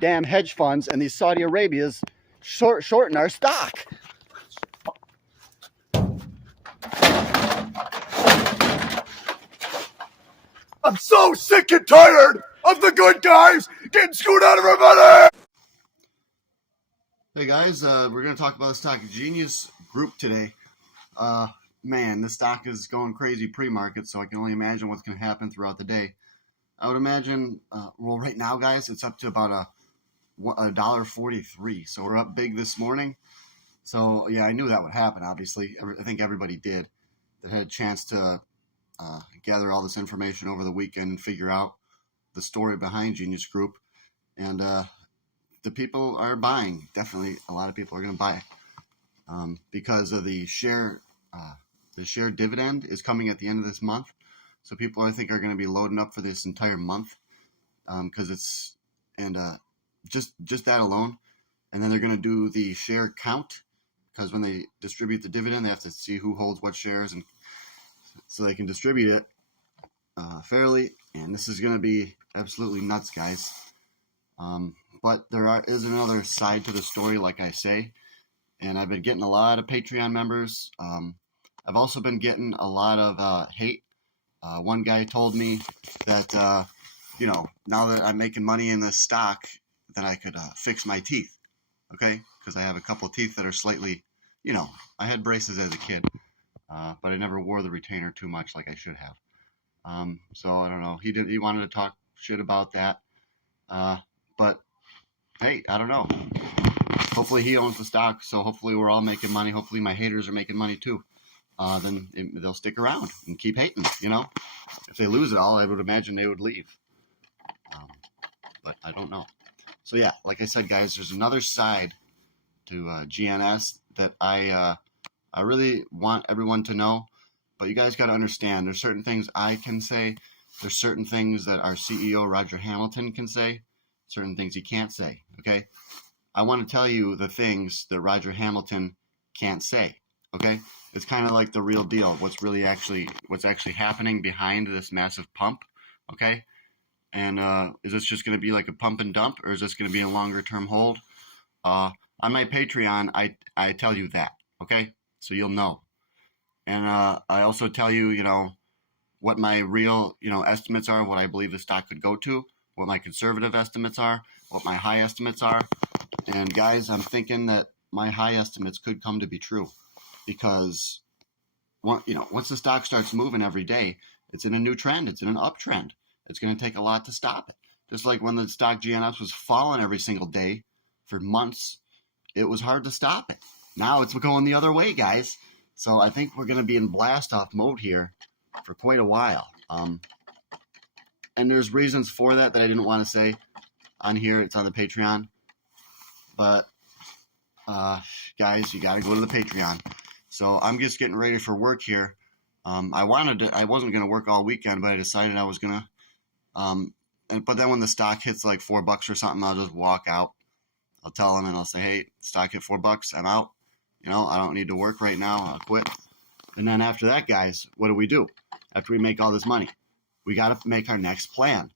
damn hedge funds and these Saudi Arabias shorten our stock. I'm so sick and tired of the good guys getting screwed out of our money! Hey guys, we're going to talk about the stock Genius Group today. Man, this stock is going crazy pre-market, so I can only imagine what's going to happen throughout the day. I would imagine, well, right now, guys, it's up to about $1.43, so we're up big this morning. So, yeah, I knew that would happen, obviously. I think everybody did that had a chance to gather all this information over the weekend and figure out the story behind Genius Group. And the people are buying. Definitely, a lot of people are going to buy it because of the share dividend is coming at the end of this month. So people, I think, are going to be loading up for this entire month because it's just that alone. And then they're going to do the share count because when they distribute the dividend, they have to see who holds what shares, and so they can distribute it fairly. And this is going to be absolutely nuts, guys. But there is another side to the story, like I say, and I've been getting a lot of Patreon members. I've also been getting a lot of hate. One guy told me that, now that I'm making money in this stock, that I could fix my teeth, okay? Because I have a couple of teeth that are slightly, I had braces as a kid, but I never wore the retainer too much like I should have. So I don't know. He wanted to talk shit about that, but hey, I don't know. Hopefully he owns the stock, so hopefully we're all making money. Hopefully my haters are making money too. Then they'll stick around and keep hating, If they lose it all, I would imagine they would leave. But I don't know. So yeah, like I said, guys, there's another side to GNS that I really want everyone to know. But you guys got to understand, there's certain things I can say. There's certain things that our CEO, Roger Hamilton, can say. Certain things he can't say, okay? I want to tell you the things that Roger Hamilton can't say, okay? It's kind of like the real deal, what's actually happening behind this massive pump, okay? And is this just going to be like a pump and dump, or is this going to be a longer-term hold? On my Patreon, I tell you that, okay? So you'll know. And I also tell you, what my real, estimates are, what I believe the stock could go to, what my conservative estimates are, what my high estimates are. And guys, I'm thinking that my high estimates could come to be true because, once the stock starts moving every day, it's in a new trend. It's in an uptrend. It's going to take a lot to stop it. Just like when the stock GNS was falling every single day for months, it was hard to stop it. Now it's going the other way, guys. So I think we're going to be in blast-off mode here for quite a while. And there's reasons for that I didn't want to say on here. It's on the Patreon. But, guys, you got to go to the Patreon. So I'm just getting ready for work here. I wasn't going to work all weekend, but I decided I was going to. But then when the stock hits like $4 or something, I'll just walk out. I'll tell them and I'll say, hey, stock hit $4, I'm out. I don't need to work right now. I'll quit. And then after that, guys, what do? After we make all this money, we got to make our next plan.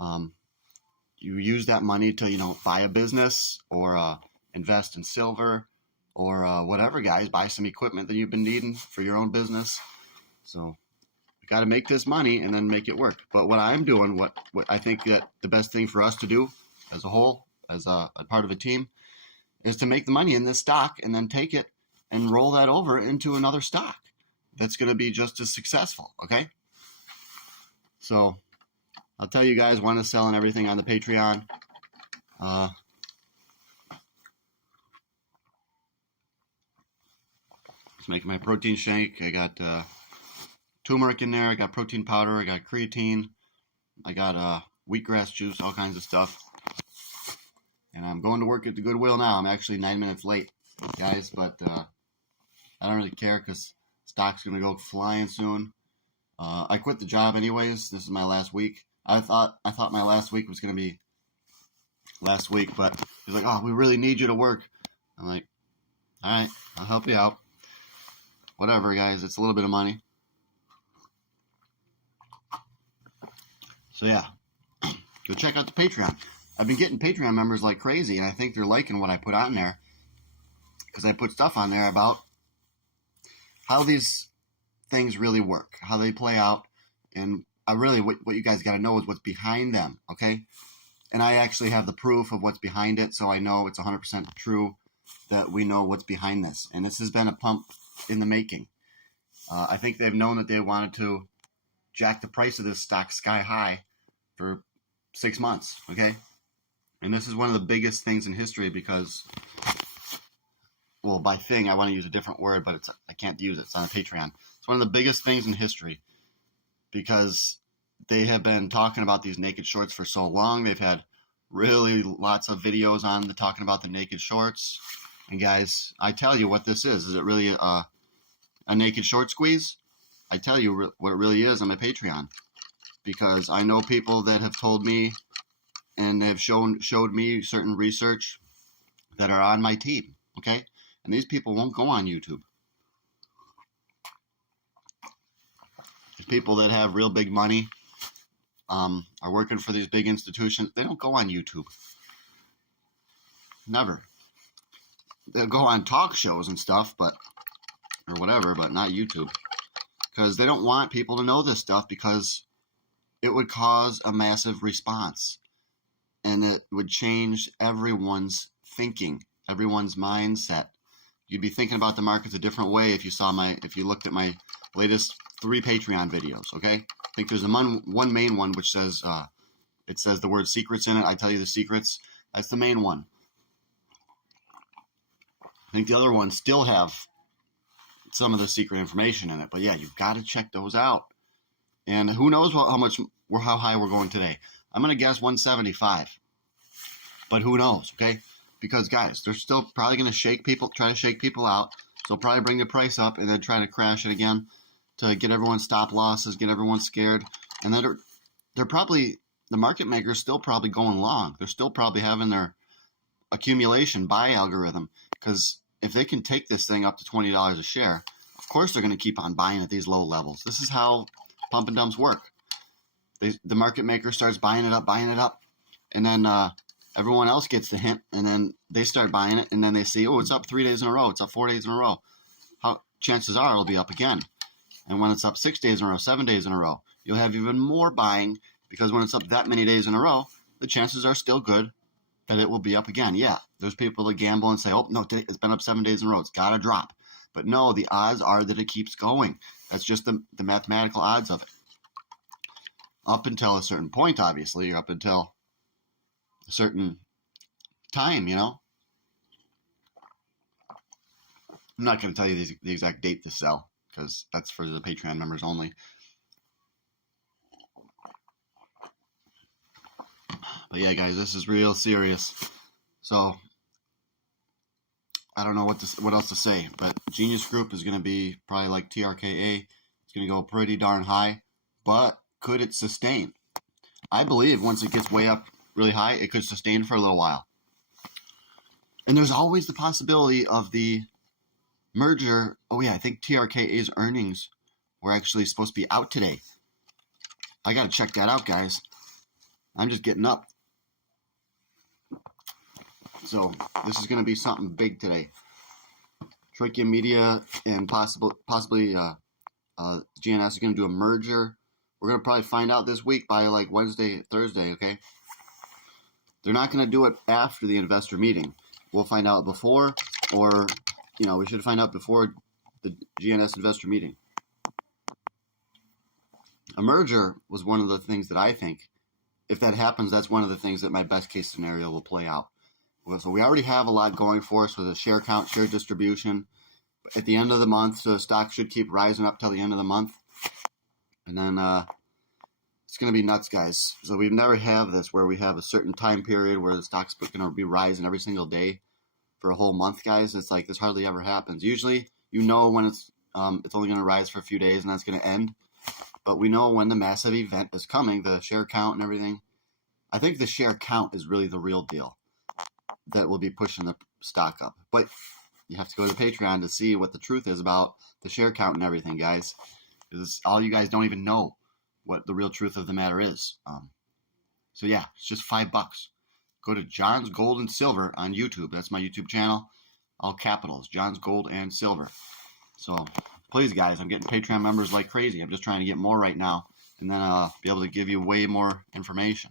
You use that money to, buy a business or invest in silver or whatever, guys. Buy some equipment that you've been needing for your own business. So we got to make this money and then make it work. But what I'm doing, what I think that the best thing for us to do as a whole, as a part of a team, is to make the money in this stock and then take it and roll that over into another stock that's going to be just as successful, okay? So I'll tell you guys when to sell and everything on the Patreon. Just making my protein shake. I got turmeric in there. I got protein powder. I got creatine. I got wheatgrass juice, all kinds of stuff. And I'm going to work at the Goodwill now. I'm actually 9 minutes late, guys, but I don't really care because stock's going to go flying soon. I quit the job anyways. This is my last week. I thought my last week was going to be last week, but he's like, oh, we really need you to work. I'm like, all right, I'll help you out. Whatever, guys. It's a little bit of money. So, yeah, go check out the Patreon. I've been getting Patreon members like crazy, and I think they're liking what I put on there, because I put stuff on there about how these things really work, how they play out, and what you guys got to know is what's behind them, okay? And I actually have the proof of what's behind it, so I know it's 100% true that we know what's behind this. And this has been a pump in the making. I think they've known that they wanted to jack the price of this stock sky high for 6 months, okay? And this is one of the biggest things in history because, well, by thing, I want to use a different word, but I can't use it. It's on a Patreon. It's one of the biggest things in history because they have been talking about these naked shorts for so long. They've had really lots of videos on talking about the naked shorts. And guys, I tell you what this is. Is it really a naked short squeeze? I tell you what it really is on my Patreon, because I know people that have told me and have showed me certain research that are on my team, okay? And these people won't go on YouTube. There's people that have real big money, are working for these big institutions. They don't go on YouTube. Never. They'll go on talk shows and stuff, or whatever, but not YouTube. Because they don't want people to know this stuff, because it would cause a massive response. And it would change everyone's thinking, everyone's mindset. You'd be thinking about the markets a different way if you looked at my latest 3 Patreon videos, okay? I think there's one main one which says, it says the word secrets in it. I tell you the secrets. That's the main one. I think the other ones still have some of the secret information in it. But yeah, you've got to check those out. And who knows how high we're going today. I'm going to guess 175. But who knows, okay? Because, guys, they're still probably going to try to shake people out. So probably bring the price up and then try to crash it again to get everyone stop losses, get everyone scared. And then the market makers still probably going long. They're still probably having their accumulation buy algorithm, because if they can take this thing up to $20 a share, of course they're going to keep on buying at these low levels. This is how pump and dumps work. The market maker starts buying it up, and then everyone else gets the hint, and then they start buying it, and then they see, oh, it's up 3 days in a row, it's up 4 days in a row. Chances are it'll be up again. And when it's up 6 days in a row, 7 days in a row, you'll have even more buying, because when it's up that many days in a row, the chances are still good that it will be up again. Yeah, there's people that gamble and say, oh, no, it's been up 7 days in a row, it's got to drop. But no, the odds are that it keeps going. That's just the mathematical odds of it. Up until a certain point, obviously, or up until a certain time, you know. I'm not going to tell you the exact date to sell, because that's for the Patreon members only. But yeah, guys, this is real serious. So I don't know what else to say, but Genius Group is going to be probably like TRKA. It's going to go pretty darn high, but could it sustain? I believe once it gets way up really high, it could sustain for a little while. And there's always the possibility of the merger. Oh yeah, I think TRKA's earnings were actually supposed to be out today. I got to check that out, guys. I'm just getting up. So this is going to be something big today. Trachea Media and possibly GNS is going to do a merger. We're going to probably find out this week by like Wednesday, Thursday, okay? They're not going to do it after the investor meeting. We'll find out before, or, we should find out before the GNS investor meeting. A merger was one of the things that I think, if that happens, that's one of the things that my best case scenario will play out. So we already have a lot going for us with a share count, share distribution. At the end of the month, so the stock should keep rising up till the end of the month. And then it's going to be nuts, guys. So we've never had this where we have a certain time period where the stock's going to be rising every single day for a whole month, guys. It's like this hardly ever happens. Usually, when it's only going to rise for a few days and that's going to end. But we know when the massive event is coming, the share count and everything. I think the share count is really the real deal that will be pushing the stock up. But you have to go to Patreon to see what the truth is about the share count and everything, guys. Because all you guys don't even know what the real truth of the matter is. So yeah, it's just $5. go to John's Gold and Silver on YouTube. That's my YouTube channel. All capitals, John's Gold and Silver. So please, guys, I'm getting Patreon members like crazy. I'm just trying to get more right now, and then be able to give you way more information.